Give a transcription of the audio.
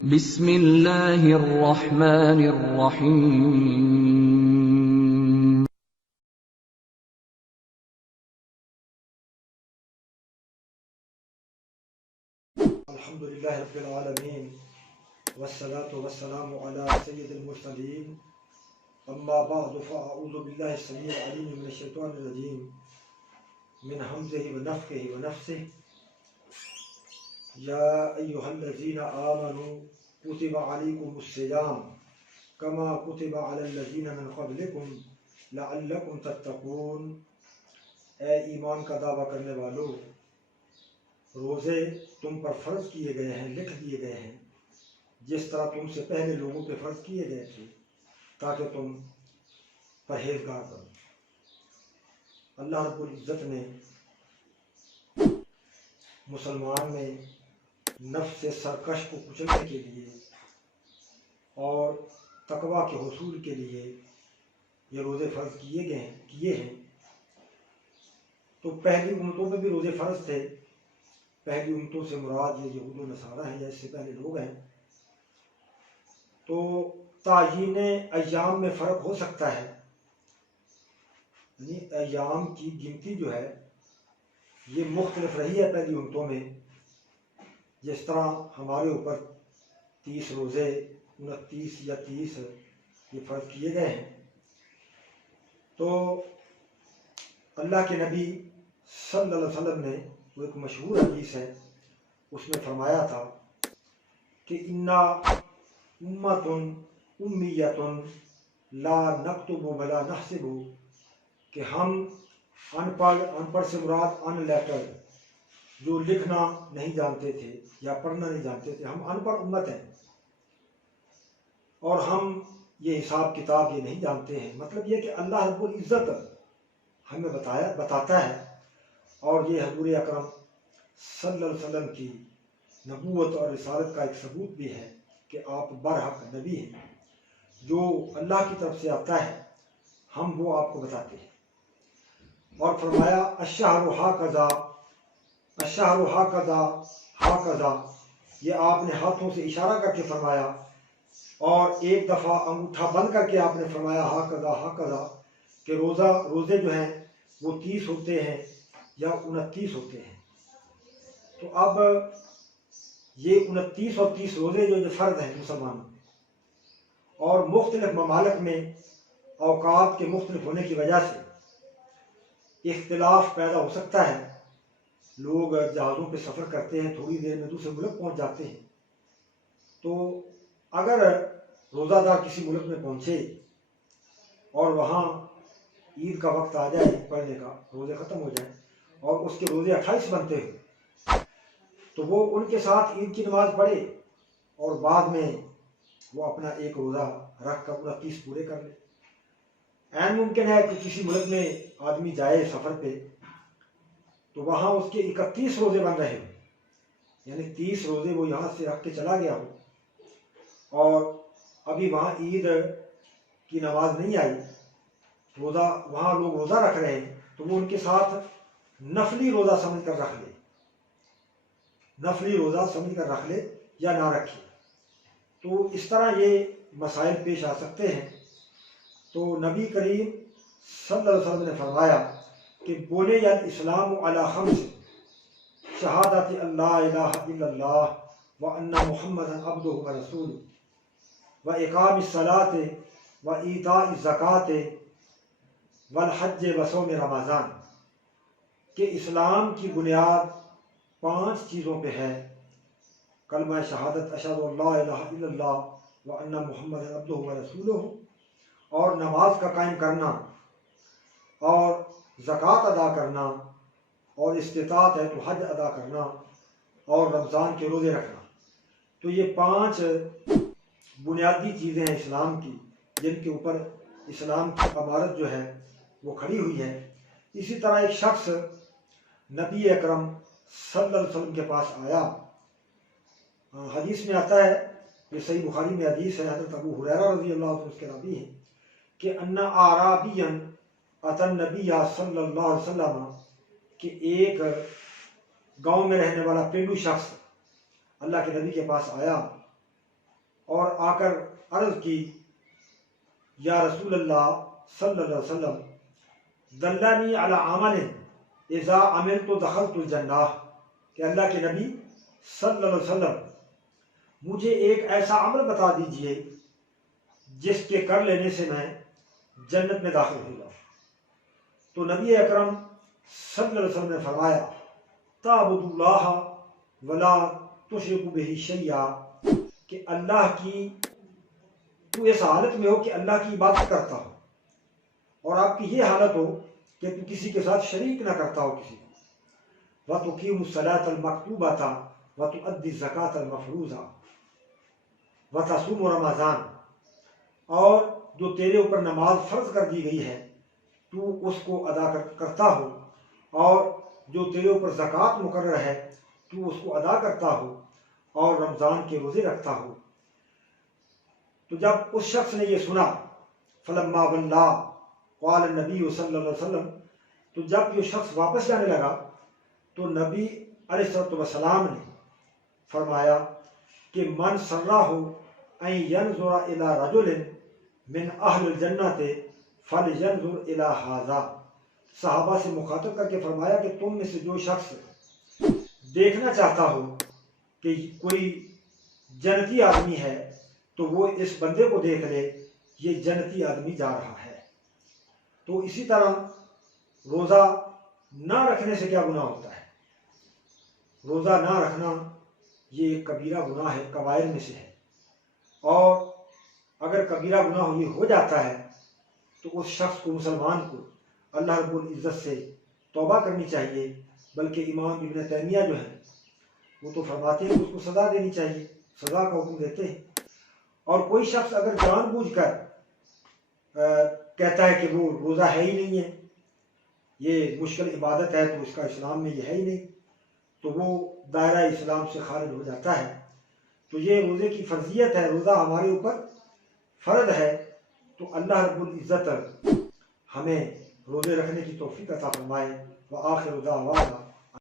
بسم اللہ الرحمن الرحیم الحمدللہ رب العالمین والصلاة والسلام علی سید المرسلین اما بعد فاعوذ باللہ السمیع العلیم من الشیطان الرجیم من حمزہ ونفخہ ونفثہ یا ایہا الذین آمنوا کتب علیکم الصیام کما کتب علی الذین من قبلکم لعلکم تتقون۔ اے ایمان کا دعویٰ کرنے والو، روزے تم پر فرض کیے گئے ہیں، لکھ دیے گئے ہیں، جس طرح تم سے پہلے لوگوں پہ فرض کیے گئے تھے، تاکہ تم پرہیزگار بنو۔ اللہ رب العزت نے مسلمان میں نفس سرکش کو کچلنے کے لیے اور تقویٰ کے حصول کے لیے یہ روزے فرض کیے ہیں۔ تو پہلی امتوں میں بھی روزے فرض تھے۔ پہلی امتوں سے مراد یہ یہود و نصارہ ہیں یا اس سے پہلے لوگ ہیں۔ تو تعیین ایام میں فرق ہو سکتا ہے، یعنی ایام کی گنتی جو ہے یہ مختلف رہی ہے پہلی امتوں میں۔ جس طرح ہمارے اوپر 30 روزے 29 یا 30 یہ فرض کیے گئے ہیں، تو اللہ کے نبی صلی اللہ علیہ وسلم نے وہ ایک مشہور حدیث ہے، اس میں فرمایا تھا کہ انا امۃ امیۃ لا نکتب ولا نحسب، کہ ہم ان پڑھ سے مراد ان لیٹر، جو لکھنا نہیں جانتے تھے یا پڑھنا نہیں جانتے تھے، ہم ان پڑھ امت ہیں اور ہم یہ حساب کتاب یہ نہیں جانتے ہیں۔ مطلب یہ کہ اللہ رب العزت ہمیں بتاتا ہے، اور یہ حضور اکرم صلی اللہ علیہ وسلم کی نبوت اور رسالت کا ایک ثبوت بھی ہے کہ آپ برحق نبی ہیں۔ جو اللہ کی طرف سے آتا ہے ہم وہ آپ کو بتاتے ہیں۔ اور فرمایا الشہر ہاکذا، الشہر ہاکذا ہاکذا، یہ آپ نے ہاتھوں سے اشارہ کر کے فرمایا، اور ایک دفعہ انگوٹھا بند کر کے آپ نے فرمایا ہاکذا ہاکذا، کہ روزے جو ہیں وہ 30 ہوتے ہیں یا 29 ہوتے ہیں۔ تو اب یہ 29 اور 30 روزے جو فرض ہیں مسلمانوں میں، اور مختلف ممالک میں اوقات کے مختلف ہونے کی وجہ سے اختلاف پیدا ہو سکتا ہے۔ لوگ جہازوں پہ سفر کرتے ہیں، تھوڑی دیر میں دوسرے ملک پہنچ جاتے ہیں، تو اگر روزہ دار کسی ملک میں پہنچے اور وہاں عید کا وقت آ جائے، عید پڑھنے کا، روزے ختم ہو جائیں اور اس کے روزے 28 بنتے ہیں، تو وہ ان کے ساتھ عید کی نماز پڑھے اور بعد میں وہ اپنا ایک روزہ رکھ کر 29 پورے کر لے۔ عین ممکن ہے کہ کسی ملک میں آدمی جائے سفر پہ تو وہاں اس کے 31 روزے بن رہے ہوں، یعنی 30 روزے وہ یہاں سے رکھ کے چلا گیا ہو اور ابھی وہاں عید کی نماز نہیں آئی، وہاں لوگ روزہ رکھ رہے ہیں، تو وہ ان کے ساتھ نفلی روزہ سمجھ کر رکھ لے، نفلی روزہ سمجھ کر رکھ لے یا نہ رکھے۔ تو اس طرح یہ مسائل پیش آ سکتے ہیں۔ تو نبی کریم صلی اللہ علیہ وسلم نے فرمایا کہ بنی الاسلام علی خمس، شہادت اللہ الہ الا اللہ وان محمدا عبدہ ورسولہ واقام الصلاۃ وایتاء الزکوٰۃ والحج وصوم رمضان، کہ اسلام کی بنیاد 5 چیزوں پہ ہے: کلمہ شہادت اشہد ان لا الہ الا اللہ وان محمد عبدہ ورسولہ، اور نماز کا قائم کرنا، اور زکوٰۃ ادا کرنا، اور استطاعت ہے تو حج ادا کرنا، اور رمضان کے روزے رکھنا۔ تو یہ 5 بنیادی چیزیں ہیں اسلام کی، جن کے اوپر اسلام کی عمارت جو ہے وہ کھڑی ہوئی ہے۔ اسی طرح ایک شخص نبی اکرم صلی اللہ علیہ وسلم کے پاس آیا، حدیث میں آتا ہے، یہ صحیح بخاری میں حدیث ہے، حضرت ابو ہریرہ رضی اللہ عنہ اس کے راوی ہیں، کہ ان اعرابیا اتی النبی صلی اللہ علیہ وسلم، کہ ایک گاؤں میں رہنے والا پینڈو شخص اللہ کے نبی کے پاس آیا، اور آ کر عرض کی یا رسول اللہ صلی اللہ علیہ وسلم دلنی علی عمل اذا عملت دخلت الجنہ، کہ اللہ کے نبی صلی اللہ علیہ وسلم مجھے ایک ایسا عمل بتا دیجئے جس کے کر لینے سے میں جنت میں داخل ہو جاؤں۔ تو نبی اکرم صلی اللہ علیہ وسلم نے فرمایا تعبد اللہ ولا تشرک بہ شیئا، کہ اللہ کی تو اس حالت میں ہو کہ اللہ کی عبادت کرتا ہو، اور آپ کی یہ حالت ہو کہ تو کسی کے ساتھ شریک نہ کرتا ہو کسی کو، وَتُقِيمُ الصَّلَاةَ الْمَكْتُوبَةَ وَتُؤَدِّي الزَّكَاةَ الْمَفْرُوضَةَ وَتَصُومُ رمضان، اور جو تیرے اوپر نماز فرض کر دی گئی ہے تو اس کو ادا کرتا ہو، اور جو تیرے اوپر زکوٰۃ مقرر ہے تو اس کو ادا کرتا ہو، اور رمضان کے روزے رکھتا ہو۔ تو جب اس شخص نے یہ سنا فلما ولا قال النبی صلی اللہ علیہ وسلم، تو جب یہ شخص واپس جانے لگا تو نبی علیہ الصلوۃ والسلام نے فرمایا کہ من سرہ ان ینظر الی رجل من اہل الجنۃ فلینظر الی ھذا، صحابہ سے مخاطب کر کے فرمایا کہ تم میں سے جو شخص دیکھنا چاہتا ہو کہ کوئی جنتی آدمی ہے تو وہ اس بندے کو دیکھ لے، یہ جنتی آدمی جا رہا ہے۔ تو اسی طرح روزہ نہ رکھنے سے کیا گناہ ہوتا ہے؟ روزہ نہ رکھنا یہ ایک کبیرہ گناہ ہے، کبائر میں سے ہے، اور اگر کبیرہ گناہ یہ ہو جاتا ہے تو اس شخص کو، مسلمان کو، اللہ رب العزت سے توبہ کرنی چاہیے، بلکہ امام ابن تیمیہ جو ہیں وہ تو فرماتے ہیں کہ اس کو سزا دینی چاہیے، سزا کا حکم دیتے ہیں۔ اور کوئی شخص اگر جان بوجھ کر کہتا ہے کہ وہ روزہ ہے ہی نہیں ہے، یہ مشکل عبادت ہے تو اس کا اسلام میں یہ ہے ہی نہیں، تو وہ دائرہ اسلام سے خارج ہو جاتا ہے۔ تو یہ روزے کی فرضیت ہے، روزہ ہمارے اوپر فرض ہے، تو اللہ رب العزت ہمیں روزے رکھنے کی توفیق عطا فرمائے۔ وآخر دعوانا